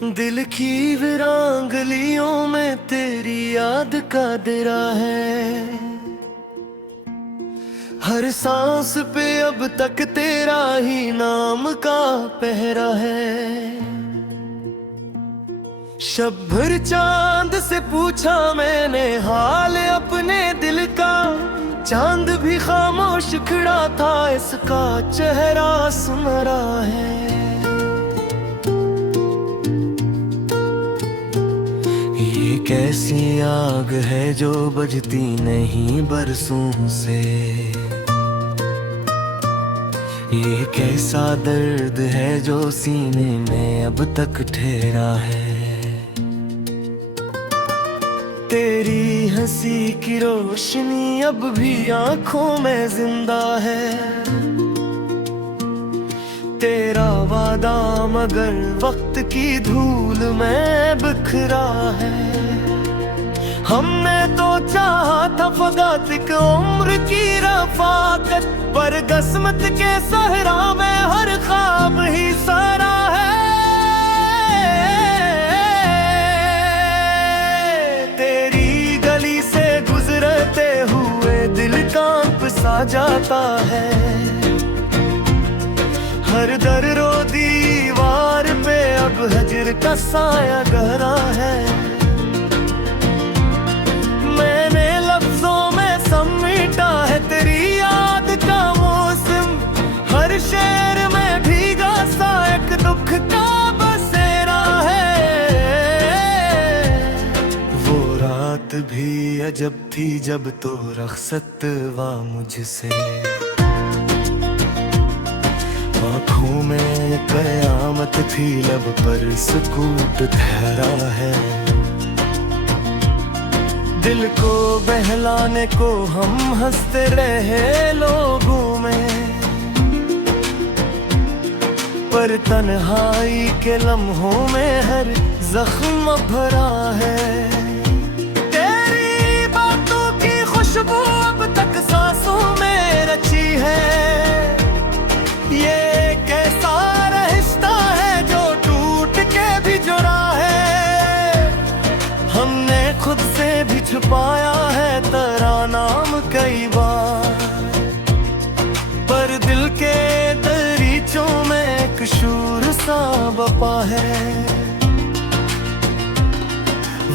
दिल की वीरांगलियों में तेरी याद का दिरा है। हर सांस पे अब तक तेरा ही नाम का पहरा है। शब्द चांद से पूछा मैंने हाल अपने दिल का, चांद भी खामोश खड़ा था, इसका चेहरा सुनहरा है। ये कैसी आग है जो बुझती नहीं बरसों से, ये कैसा दर्द है जो सीने में अब तक ठहरा है। तेरी हंसी की रोशनी अब भी आंखों में जिंदा है। तेरा वादा मगर वक्त की धूल में बिखरा है। हमने तो चाहा था फक़ात एक उम्र की रफ़ाकत, पर किस्मत के सहरा में हर ख्वाब ही सारा है। तेरी गली से गुजरते हुए दिल कांप सा जाता है। हर दर रो दीवार पे अब हजर का साया गहरा है। मैंने लफ्जों में समेटा है तेरी याद का मौसम, हर शेर में भीगा सा एक दुख का बसेरा है। वो रात भी अजब थी जब तो रुखसत हुआ मुझसे, आँखों में कयामत थी लब पर सुकूत ठहरा है। दिल को बहलाने को हम हंसते रहे लोगों में, पर तन्हाई के लम्हों में हर जख्म भरा है। तेरी बातों की खुशबू अब तक सांसों में रची है। ये कैसा रिश्ता है जो टूट के भी जुड़ा है। हमने खुद से भी छुपाया है तेरा नाम कई बार, पर दिल के दरीचों में एक शूर सा बपा है।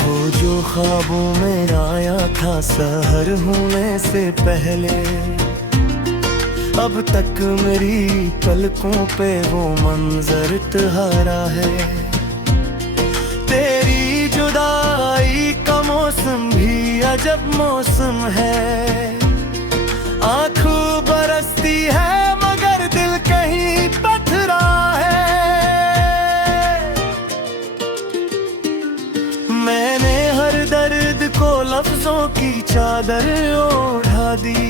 वो जो ख्वाबों में आया था सहर होने से पहले, अब तक मेरी पलकों पे वो मंजर तुम्हारा है। तेरी जुदाई का मौसम भी अजब मौसम है। आंखों बरसती है मगर दिल कहीं पथरा है। मैंने हर दर्द को लफ्जों की चादर ओढ़ा दी,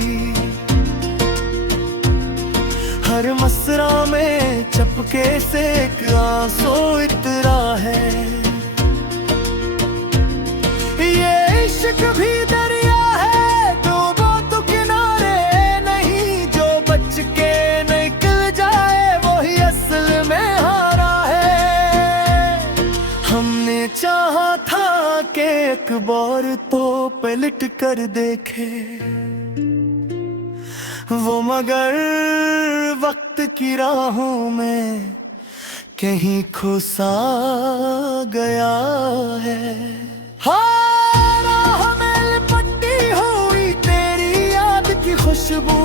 हर मसरा में चपके से एक आंसू इतरा है। ये इश्क भी दरिया है डूबो तो किनारे नहीं, जो बच के निकल जाए वही असल में हारा है। हमने चाहा था कि एक बार तो पलट कर देखे वो, मगर वक्त की राहों में कहीं खो सा गया है। हाँ, राह में लिपटी हुई तेरी याद की खुशबू,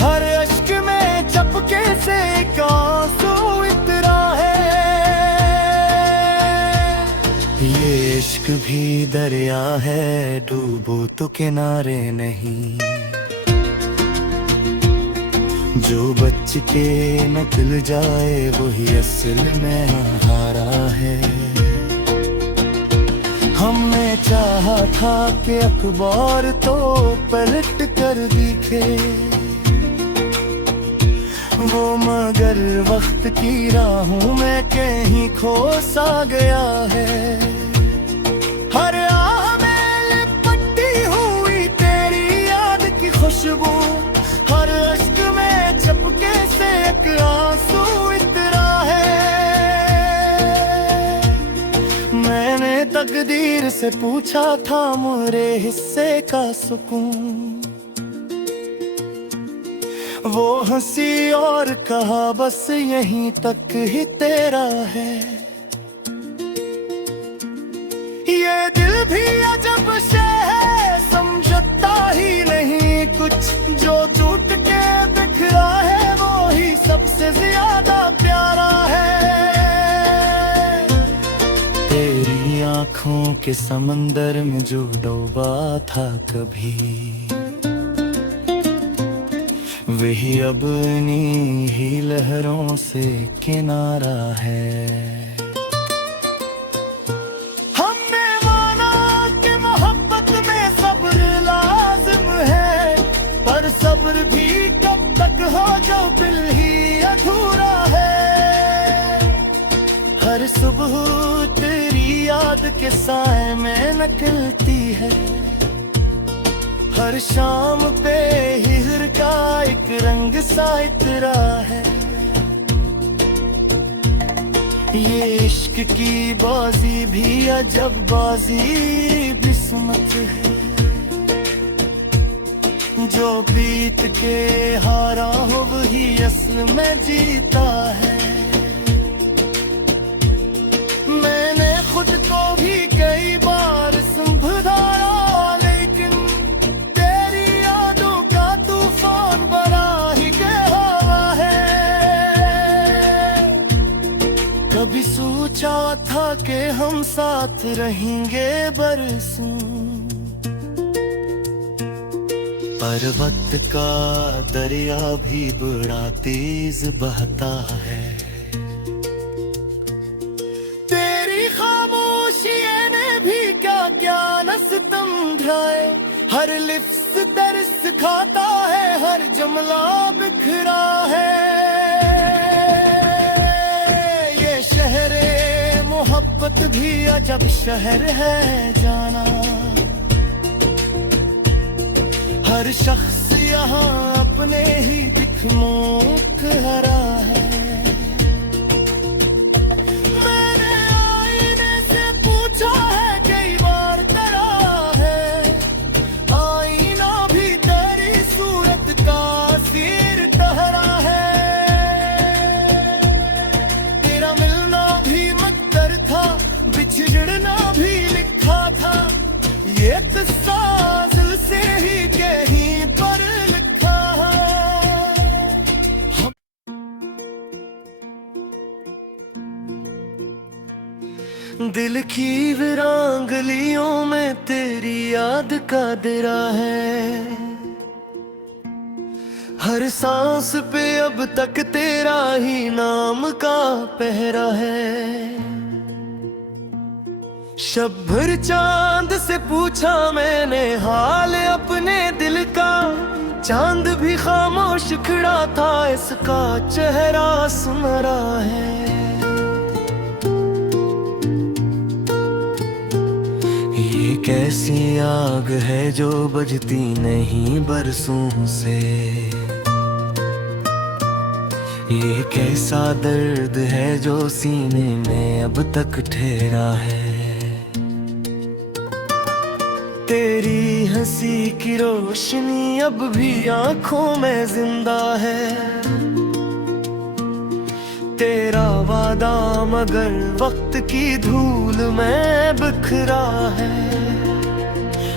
हर अश्क में चपके से एक आंसू इतरा है। ये इश्क भी दरिया है डूबो तो किनारे नहीं, जो बच के निकल जाए वही असल में हारा है। हमने चाहा था कि अखबार तो पलट कर दिखे वो, मगर वक्त की राहों में कहीं खो सा गया है। हर आह में लिपटी हुई तेरी याद की खुशबू, हर अश्क में चपके से एक आंसू इतरा है। तकदीर से पूछा था मेरे हिस्से का सुकून, वो हंसी और कहा बस यहीं तक ही तेरा है। ये दिल भी अजब शे है, समझता ही नहीं कुछ, जो टूट के बिखरा है वो ही सबसे ज्यादा प्यारा है। तेरी आंखों के समंदर में जो डूबा था कभी, वही अब इन्हीं ही लहरों से किनारा है। हमने माना कि मोहब्बत में सब्र लाजिम है, पर सब्र भी कब तक हो जो दिल ही अधूरा है। हर सुबह तेरी याद के साए में निकलती है, हर शाम पे हिजर का एक रंग सा इतरा है। ये इश्क की बाजी भी अजब बाजी बिस्मत है, जो बीत के हारा हो वही असल में जीता है। मैंने खुद को भी कई बार संभला, लेकिन तेरी यादों का तूफान बड़ा ही गहरा है। कभी सोचा था कि हम साथ रहेंगे बरसों, पर वक्त का दरिया भी बड़ा तेज बहता है। तेरी खामोशियों ने भी क्या क्या न सितम ढाए, हर लिफ्ज़ तरस खाता है, हर जुमला बिखरा है। ये शहरे मोहब्बत भी अजब शहर है जाना, हर शख्स यहाँ अपने ही दिखमोक हरा है। मैंने आईने से पूछा है कई बार तेरा है, आईना भी तेरी सूरत का सिर टहरा है। तेरा मिलना भी मकदर था, बिछड़ना भी लिखा था, ये किस्सा दिल से ही कहीं पर लिखा है। दिल की वीरांगलियों में तेरी याद का दिरा है, हर सांस पे अब तक तेरा ही नाम का पहरा है। शब भर चांद से पूछा मैंने हाल अपने दिल का, चांद भी खामोश खड़ा था, इसका चेहरा सुनहरा है। ये कैसी आग है जो बुझती नहीं बरसों से, ये कैसा दर्द है जो सीने में अब तक ठहरा है। तेरी हंसी की रोशनी अब भी आंखों में जिंदा है, तेरा वादा मगर वक्त की धूल में बिखरा है।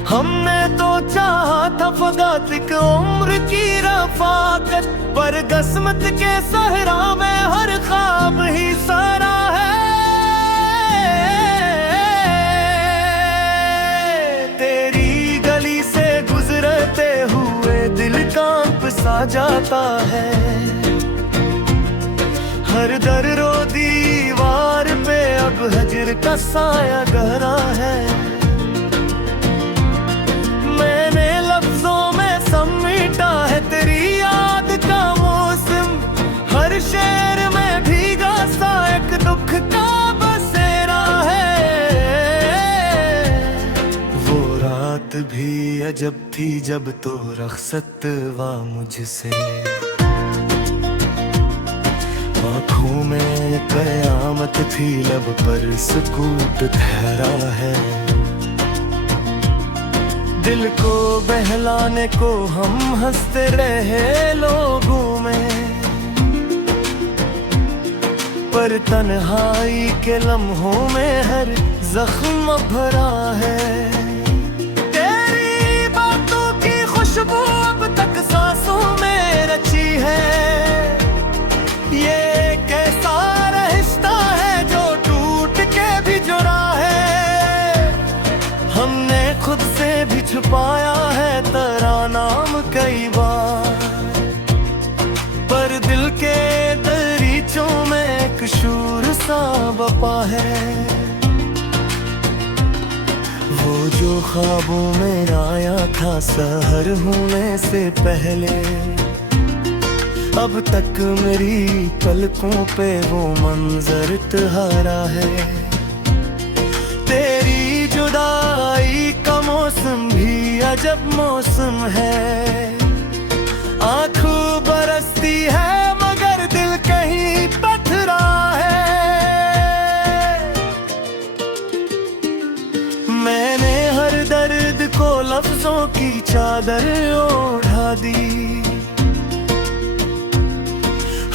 हमने तो चाहा था फक़ात एक उम्र की रफ़ाकत, पर किस्मत के सहरा में हर ख्वाब ही सारा है। सा जाता है, हर दर रो दीवार पे अब हजर का साया गहरा है। मैंने लफ्जों में समेटा है तेरी याद का मौसम, हर शेर में भीगा सा एक दुख का बसेरा है। वो रात भी अजब थी जब तो रख़्सत हुआ मुझसे, आँखों में कयामत थी लब पर सुकूत ठहरा है। दिल को बहलाने को हम हंसते रहे लोगों में, पर तन्हाई के लम्हों में हर जख्म भरा है। तेरी बातों की खुशबू अब तक सांसों में रची है। ये कैसा रिश्ता है जो टूट के भी जुड़ा है। हमने खुद से भी छुपाया है तेरा नाम कई बार, पर दिल के दरीचों में एक शूर सा बपा है। वो जो ख्वाबों में आया था सहर होने से पहले, अब तक मेरी पलकों पे वो मंजर तुम्हारा है। तेरी जुदाई का मौसम भी अजब मौसम है। आंखों बरसती है मगर दिल कहीं पथरा है। मैंने हर दर्द को लफ्जों की चादर ओढ़ा दी,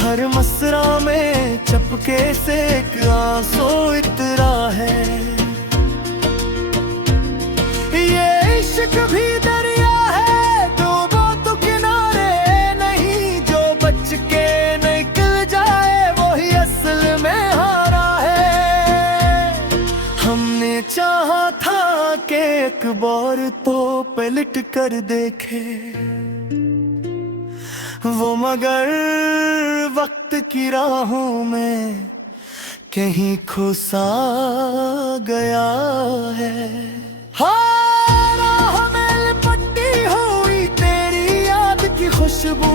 हर मसरा में चपके से एक आंसू इतरा है। ये इश्क भी दरिया है, डूबो तो किनारे नहीं। जो बच के निकल जाए वही असल में हारा है। हमने चाहा था कि एक बार तो पलट कर देखे वो, मगर वक्त की राहों में कहीं खो सा गया है। हाँ, राह में लिपटी हुई तेरी याद की खुशबू,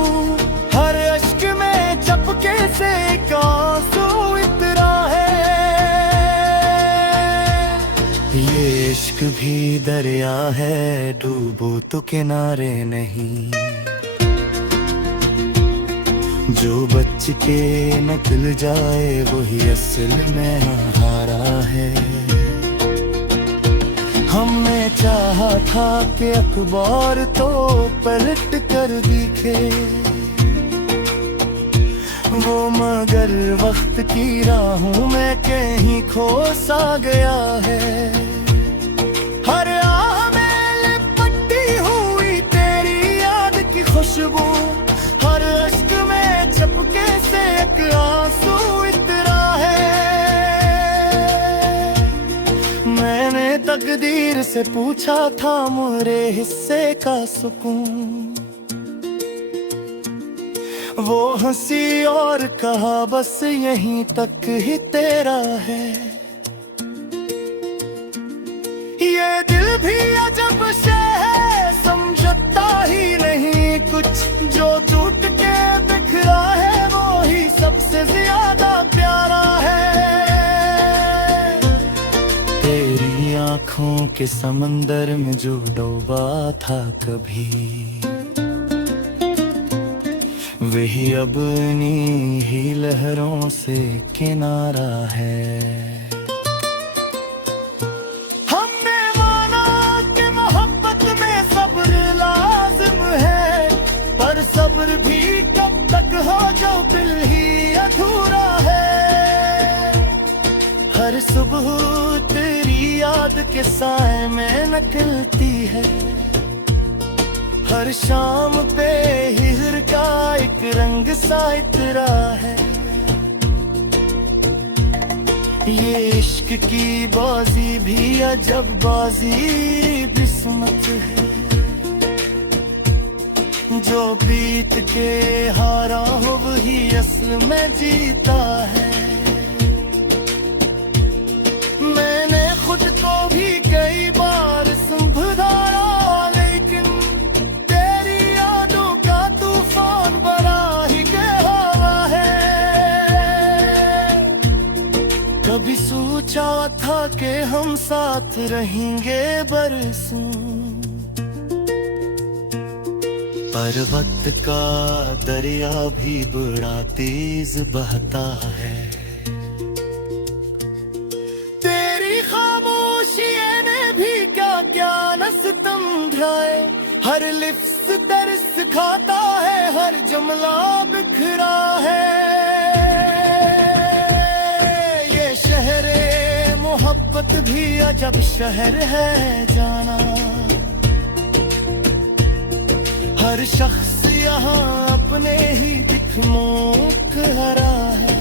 हर अश्क में चपके से एक आंसू इतरा है। ये इश्क भी दरिया है, डूबो तो किनारे नहीं। जो बच के निकल जाए वही असल में हारा है। हमने चाहा था कि अखबार तो पलट कर दिखे वो, मगर वक्त की राहों में कहीं खो सा गया है। हर आह में लिपटी हुई तेरी याद की खुशबू, हर अश्क में चपके से एक आंसू इतरा है। मैंने तकदीर से पूछा था मेरे हिस्से का सुकून, वो हंसी और कहा बस यहीं तक ही तेरा है। ये दिल भी अजब शे है, समझता ही नहीं कुछ। जो टूट के बिखरा है वो ही सबसे ज्यादा प्यारा है। तेरी आंखों के समंदर में जो डूबा था कभी, वही अब इन्हीं ही लहरों से किनारा है। हमने माना कि मोहब्बत में सब्र लाजिम है, पर सब्र भी कब तक हो जो दिल ही अधूरा है। हर सुबह तेरी याद के साए में निकलती है, हर शाम पे हिजर का एक रंग सा इतरा है। ये इश्क की बाजी भी अजब बाजी बिस्मत है, जो बीत के हारा हो वही असल में जीता है। मैंने खुद को भी कई बार संभला, लेकिन तेरी यादों का तूफान बड़ा ही गहरा है। कभी सोचा था कि हम साथ रहेंगे बरसों, पर वक्त का दरिया भी बड़ा तेज बहता है। तेरी खामोशी ने भी क्या क्या न सितम मुस्कुराए, हर लिप्स तरस खाता है, हर जुमला बिखरा है। ये शहरे मोहब्बत भी अजब शहर है जाना, हर शख्स यहाँ अपने ही दिखमोक हरा है।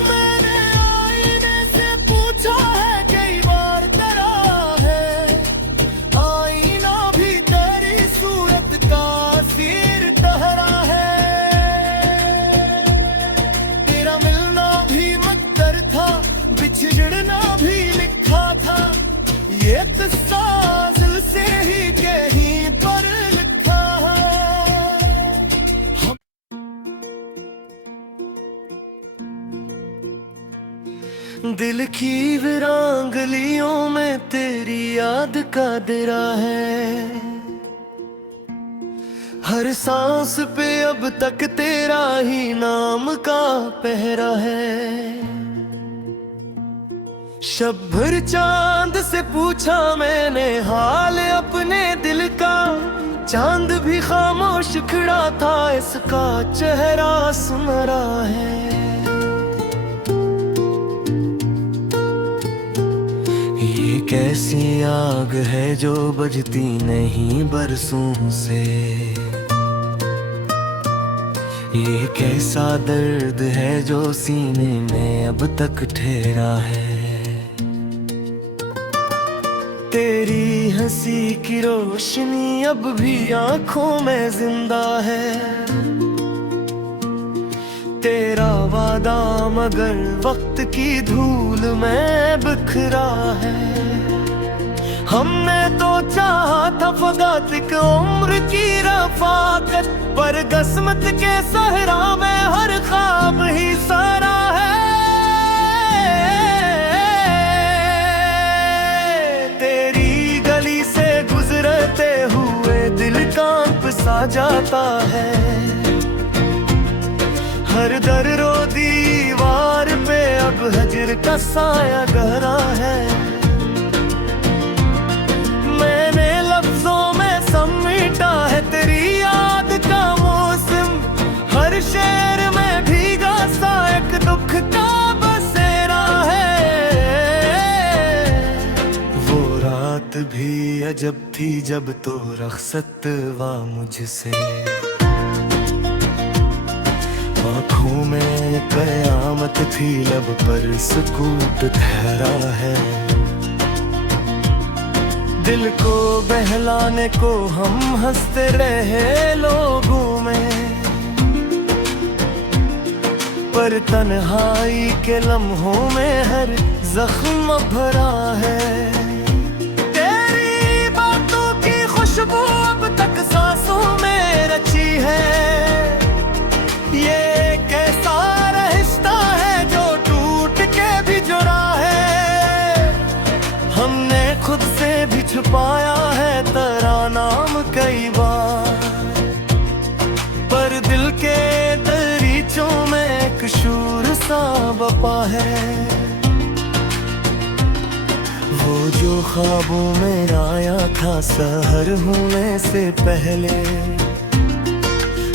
मैंने आईने से पूछा है कई बार तेरा है, आईना भी तेरी सूरत का सिर टहरा है। तेरा मिलना भी मुक़द्दर था, बिछड़ना भी लिखा था, ये किस्सा दिल से ही कहीं पर लिखा है। दिल की वीरांगलियों में तेरी याद का दिरा है, हर सांस पे अब तक तेरा ही नाम का पहरा है। शब भर चांद से पूछा मैंने हाल अपने दिल का, चांद भी खामोश खड़ा था, इसका चेहरा सुनहरा है। ये कैसी आग है जो बुझती नहीं बरसों से, ये कैसा दर्द है जो सीने में अब तक ठहरा है। तेरी हंसी की रोशनी अब भी आंखों में जिंदा है, तेरा वादा मगर वक्त की धूल में बिखरा है। हमने तो चाहा था फक़ात एक उम्र की रफ़ाकत, पर किस्मत के सहरा में हर ख्वाब ही सारा है। सा जाता है, हर दर रो दीवार पे अब हजर का साया गहरा है। मैंने लफ्जों में समेटा है तेरी याद का मौसम, हर शेर में भीगा सा एक दुख का बसेरा है। वो रात भी अजब थी जब तो रख़्सत हुआ मुझसे, आँखों में कयामत थी लब पर सुकूत ठहरा है। दिल को बहलाने को हम हंसते रहे लोगों में, पर तन्हाई के लम्हों में हर जख्म भरा है। खुशबू अब तक सांसों में रची है, ये कैसा रिश्ता है जो टूट के भी जुड़ा है। हमने खुद से भी छुपाया है तेरा नाम कई बार, पर दिल के दरीचों में एक शूर सा बपा है। वो जो ख्वाबों में आया था सहर होने से पहले,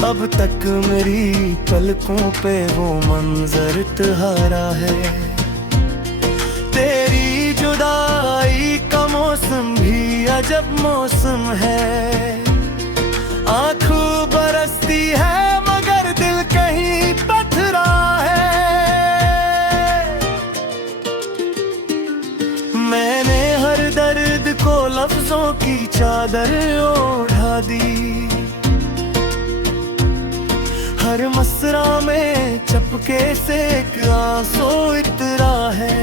अब तक मेरी पलकों पे वो मंजर तुम्हारा है। तेरी जुदाई का मौसम भी अजब मौसम है, आंखों बरसती है मगर दिल कहीं पथरा है। मैंने हर दर्द को लफ्जों की चादर ओढ़ा दी, हर मसरा में चपके से एक आंसू इतरा है।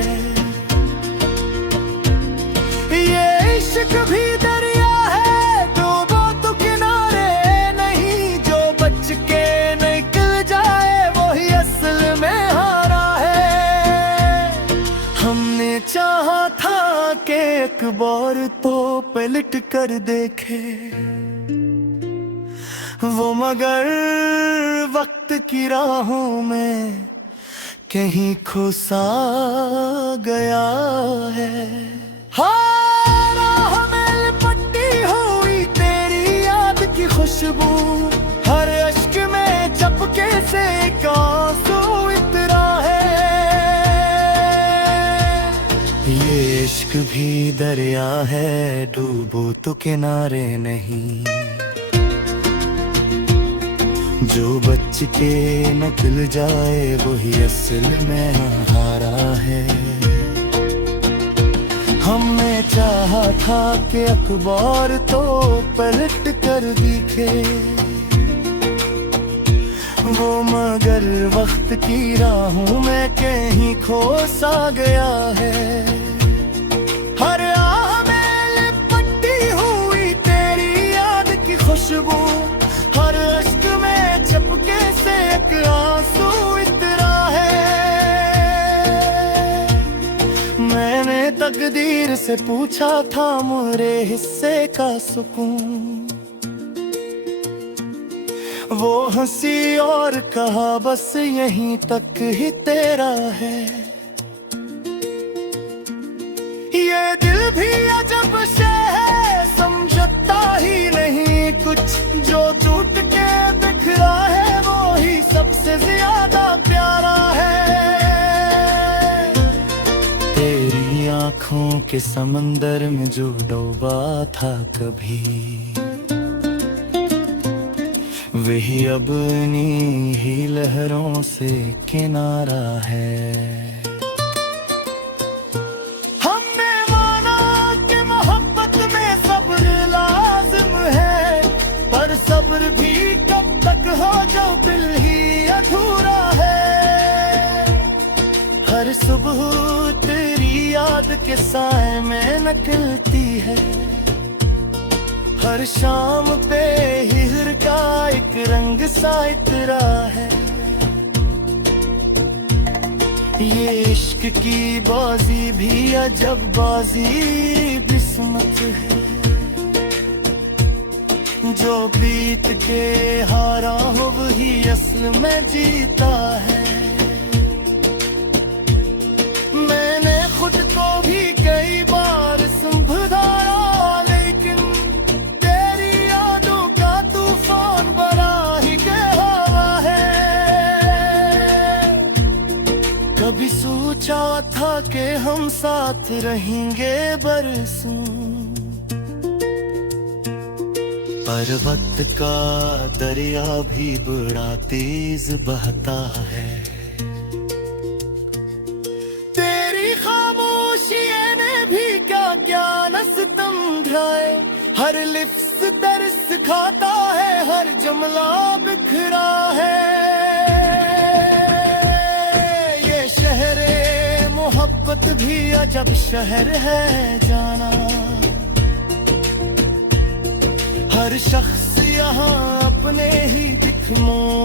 ये इश्क भी दरिया है डूबो तो किनारे नहीं, जो बच के निकल जाए वही असल में हारा है। हमने चाहा था कि एक बार तो पलट कर देखे वो, मगर वक्त की राहों में कहीं खो सा गया है। हाँ, राह इश्क भी दरिया है, डूबो तो किनारे नहीं। जो बच के न पिल जाए वही असल में हारा है। हमने चाहा था कि अखबार तो पलट कर दिखे वो, मगर वक्त की राहों में कहीं खो सा गया है। हर आह में लिपटी हुई तेरी याद की खुशबू, हर अश्क में चपके से एक आंसू इतरा है। मैंने तकदीर से पूछा था मेरे हिस्से का सुकून, वो हंसी और कहा बस यहीं तक ही तेरा है। ये दिल भी अजब से है, समझता ही नहीं कुछ, जो टूट के बिखरा है वो ही सबसे ज्यादा प्यारा है। तेरी आंखों के समंदर में जो डूबा था कभी, वही अब इन्हीं ही लहरों से किनारा है। हमने माना कि मोहब्बत में सब्र लाजिम है, पर सब्र भी कब तक हो जो दिल ही अधूरा है। हर सुबह तेरी याद के साए में निकलती है, हर शाम पे हिजर का एक रंग सा इतरा है। ये इश्क की बाजी भी अजब बाजी किस्मत है, जो बीत के हारा हो वही असल में जीता है। मैंने खुद को भी कई बार संभला, कभी सोचा था कि हम साथ रहेंगे बरसों, पर वक्त का दरिया भी बड़ा तेज बहता है। तेरी खामोशियों ने भी क्या क्या न सितम ढाए, हर लिफ्ज़ तरस खाता है, हर जुमला बिखरा है। मोहब्बत भी अजब शहर है जाना, हर शख्स यहाँ अपने ही दिख मोड़